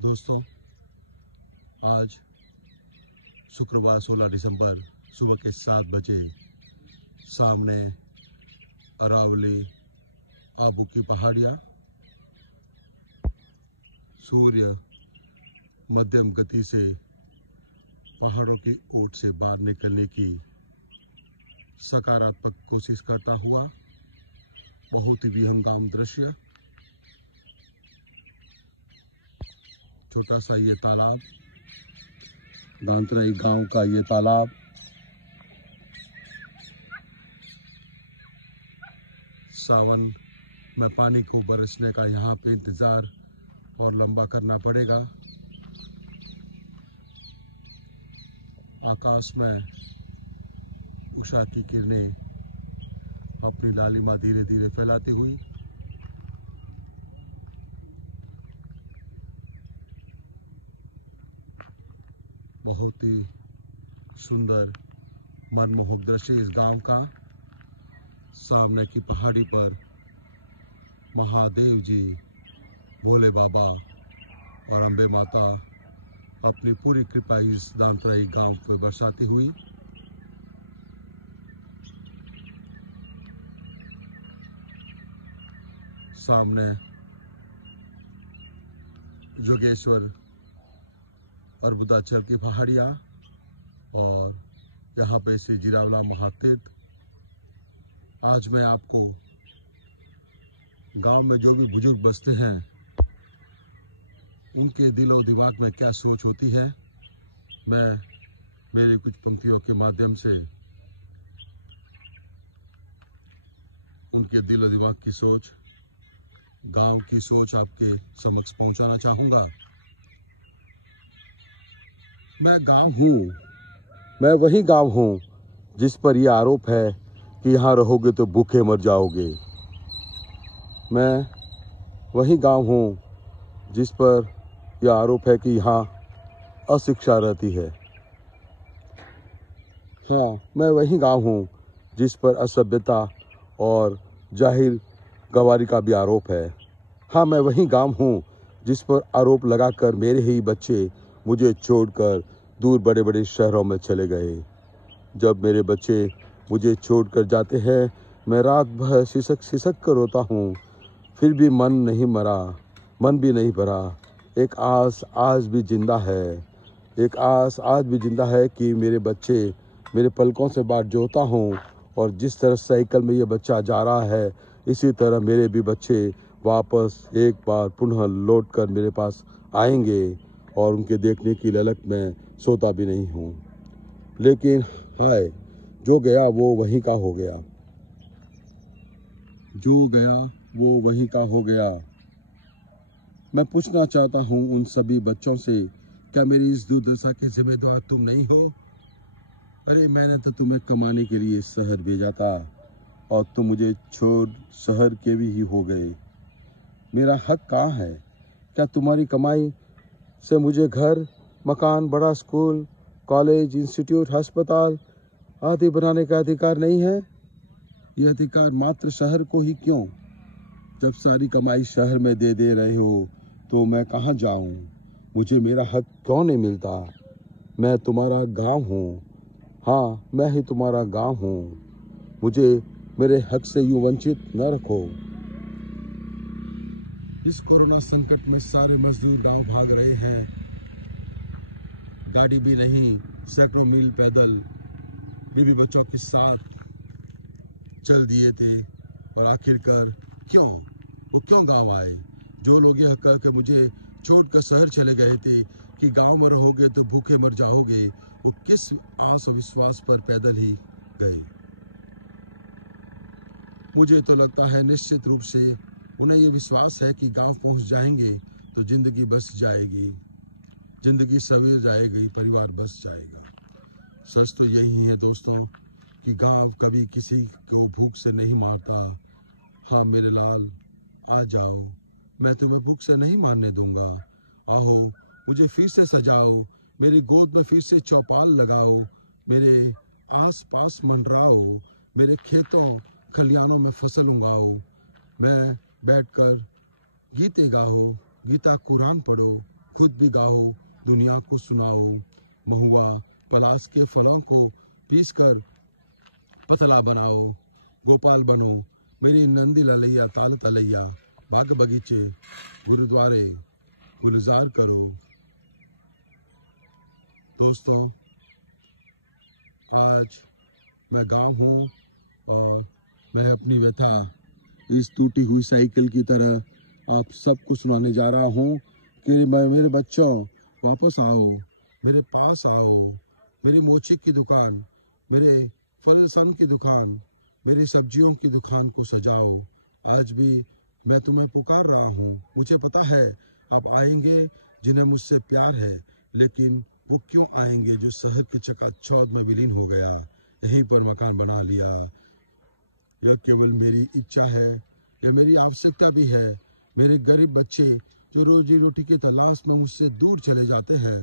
दोस्तों, आज शुक्रवार 16 दिसंबर सुबह के 7 बजे सामने अरावली आबू की पहाड़ियाँ, सूर्य मध्यम गति से पहाड़ों की ओट से बाहर निकलने की सकारात्मक कोशिश करता हुआ बहुत ही विहंगम दृश्य। छोटा सा ये तालाब, दांतराई गांव का ये तालाब सावन में पानी को बरसने का यहाँ पे इंतज़ार और लंबा करना पड़ेगा। आकाश में उषा की किरणें अपनी लालिमा धीरे धीरे फैलाती हुई बहुत ही सुंदर मनमोहक दृश्य इस गांव का। सामने की पहाड़ी पर महादेव जी, भोले बाबा और अम्बे माता अपनी पूरी कृपा इस दांतराई गांव को बरसाती हुई सामने जोगेश्वर अर्बुदाचल की पहाड़ियाँ और यहाँ पे श्री जिरावला महातीर्थ। आज मैं आपको गांव में जो भी बुजुर्ग बसते हैं उनके दिलो दिमाग में क्या सोच होती है, मैं मेरी कुछ पंक्तियों के माध्यम से उनके दिलो दिमाग की सोच, गांव की सोच आपके समक्ष पहुंचाना चाहूँगा। मैं गांव हूँ, मैं वही गांव हूँ जिस पर यह आरोप है कि यहाँ रहोगे तो भूखे मर जाओगे। मैं वही गांव हूँ जिस पर यह आरोप है कि यहाँ अशिक्षा रहती है। हाँ, मैं वही गांव हूँ जिस पर असभ्यता और जाहिर गवारी का भी आरोप है। हाँ, मैं वही गांव हूँ जिस पर आरोप लगाकर मेरे ही बच्चे मुझे छोड़कर दूर बड़े बड़े शहरों में चले गए। जब मेरे बच्चे मुझे छोड़कर जाते हैं, मैं रात भर सिसक सिसक कर रोता हूँ, फिर भी मन नहीं मरा, मन भी नहीं भरा। एक आस आज भी जिंदा है, एक आस आज भी जिंदा है कि मेरे बच्चे मेरे पलकों से बात जोता हूँ और जिस तरह साइकिल में ये बच्चा जा रहा है, इसी तरह मेरे भी बच्चे वापस एक बार पुनः लौट कर मेरे पास आएंगे और उनके देखने की ललक में सोता भी नहीं हूँ। लेकिन हाय, जो गया वो वहीं का हो गया, जो गया वो वहीं का हो गया। मैं पूछना चाहता हूँ उन सभी बच्चों से, क्या मेरी इस दुर्दशा के जिम्मेदार तुम नहीं हो? अरे मैंने तो तुम्हें कमाने के लिए शहर भेजा था और तुम मुझे छोड़ शहर के भी ही हो गए। मेरा हक कहाँ है? क्या तुम्हारी कमाई से मुझे घर, मकान, बड़ा स्कूल, कॉलेज, इंस्टीट्यूट, अस्पताल आदि बनाने का अधिकार नहीं है? ये अधिकार मात्र शहर को ही क्यों? जब सारी कमाई शहर में दे रहे हो तो मैं कहाँ जाऊँ? मुझे मेरा हक क्यों नहीं मिलता? मैं तुम्हारा गांव हूँ। हाँ, मैं ही तुम्हारा गांव हूँ। मुझे मेरे हक से यूं वंचित न रखो। इस कोरोना संकट में सारे मजदूर गांव भाग रहे हैं। गाड़ी भी नहीं, सैकड़ों मील पैदल बीवी बच्चों के साथ चल दिए थे और आखिरकार वो क्यों गांव आए? जो लोग यह कहकर मुझे छोड़कर शहर चले गए थे कि गांव में रहोगे तो भूखे मर जाओगे, वो किस आस और विश्वास पर पैदल ही गए? मुझे तो लगता है निश्चित रूप से उन्हें ये विश्वास है कि गांव पहुंच जाएंगे तो जिंदगी बस जाएगी, जिंदगी सवेर जाएगी, परिवार बस जाएगा। सच तो यही है दोस्तों कि गांव कभी किसी को भूख से नहीं मारता। हाँ मेरे लाल, आ जाओ, मैं तुम्हें भूख से नहीं मारने दूंगा। आओ, मुझे फिर से सजाओ, मेरी गोद में फिर से चौपाल लगाओ, मेरे आस पास मंडराओ, मेरे खेतों खलियानों में फसल उगाओ, मैं बैठकर गीते गाओ, गीता कुरान पढ़ो, खुद भी गाओ, दुनिया को सुनाओ। महुआ पलाश के फलों को पीसकर पतला बनाओ। गोपाल बनो मेरी नंदी ललैया ताल तलैया। बाग बगीचे गुरुद्वारे गुलजार करो। दोस्तों, आज मैं गाँव हूँ और मैं अपनी व्यथा इस टूटी हुई साइकिल की तरह आप सबको सुनाने जा रहा हूँ कि मेरे बच्चों वापस आओ, मेरे पास आओ। मेरी मोची की दुकान, मेरे फल सम की दुकान, मेरी सब्जियों की दुकान को सजाओ। आज भी मैं तुम्हें पुकार रहा हूँ। मुझे पता है आप आएंगे जिन्हें मुझसे प्यार है, लेकिन वो क्यों आएंगे जो शहर के चकाचौंध में विलीन हो गया, यहीं पर मकान बना लिया। यह केवल मेरी इच्छा है, यह मेरी आवश्यकता भी है। मेरे गरीब बच्चे जो रोजी रोटी की तलाश में मुझसे दूर चले जाते हैं,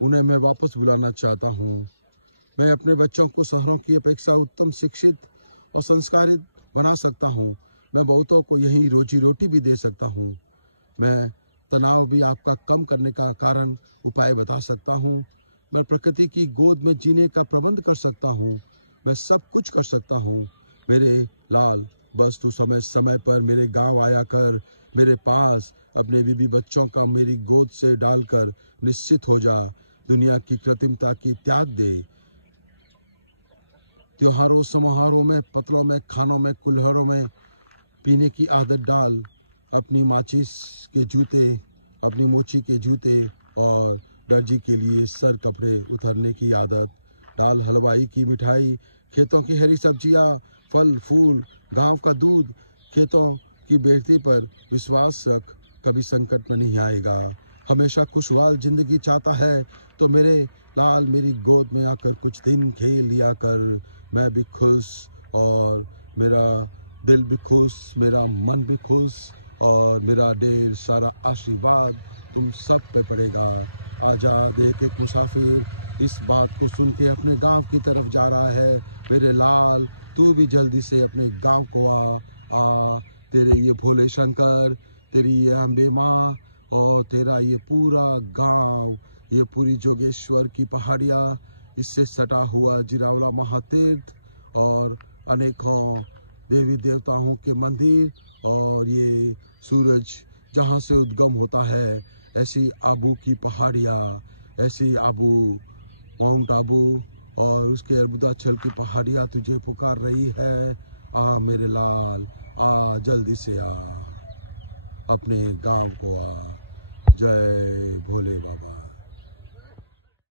उन्हें मैं वापस बुलाना चाहता हूँ। मैं अपने बच्चों को शहरों की अपेक्षा उत्तम शिक्षित और संस्कारित बना सकता हूँ। मैं बहुतों को यही रोजी रोटी भी दे सकता हूँ। मैं तनाव भी आपका कम करने का कारण उपाय बता सकता हूँ। मैं प्रकृति की गोद में जीने का प्रबंध कर सकता हूँ। मैं सब कुछ कर सकता हूँ। मेरे लाल, बस तू समय समय पर मेरे गांव आया कर, मेरे पास अपने बीबी बच्चों का मेरी गोद से डालकर निश्चित हो जा। दुनिया की कृत्रिमता की त्याग दे। त्योहारों समारोहों में, पत्रों में, खानों में, कुल्हड़ों में पीने की आदत डाल। अपनी माचिस के जूते, अपनी मोची के जूते और दर्जी के लिए सर कपड़े उतरने की आदत डाल। हलवाई की मिठाई, खेतों की हरी सब्जियां, फल फूल, गांव का दूध, खेतों की बेटी पर विश्वास रख। कभी संकट में नहीं आएगा। हमेशा खुशहाल जिंदगी चाहता है तो मेरे लाल मेरी गोद में आकर कुछ दिन खेल लिया कर। मैं भी खुश और मेरा दिल भी खुश, मेरा मन भी खुश और मेरा ढेर सारा आशीर्वाद तुम सब पे पड़ेगा। आजाद एक मुसाफिर इस बात को सुन के अपने गांव की तरफ जा रहा है। मेरे लाल, तू भी जल्दी से अपने गांव को आ। तेरे ये भोले शंकर, तेरी ये अम्बे माँ और तेरा ये पूरा गांव, ये पूरी जोगेश्वर की पहाड़ियाँ, इससे सटा हुआ जिरावला महातीर्थ और अनेकों देवी देवताओं के मंदिर और ये सूरज जहाँ से उद्गम होता है, ऐसी आबू की पहाड़ियाँ, ऐसी आबू, माउंट आबू और उसके अर्बुदाचल की पहाड़ियाँ तुझे पुकार रही है। आ मेरे लाल, आ जल्दी से आ, अपने गांव को आ। जय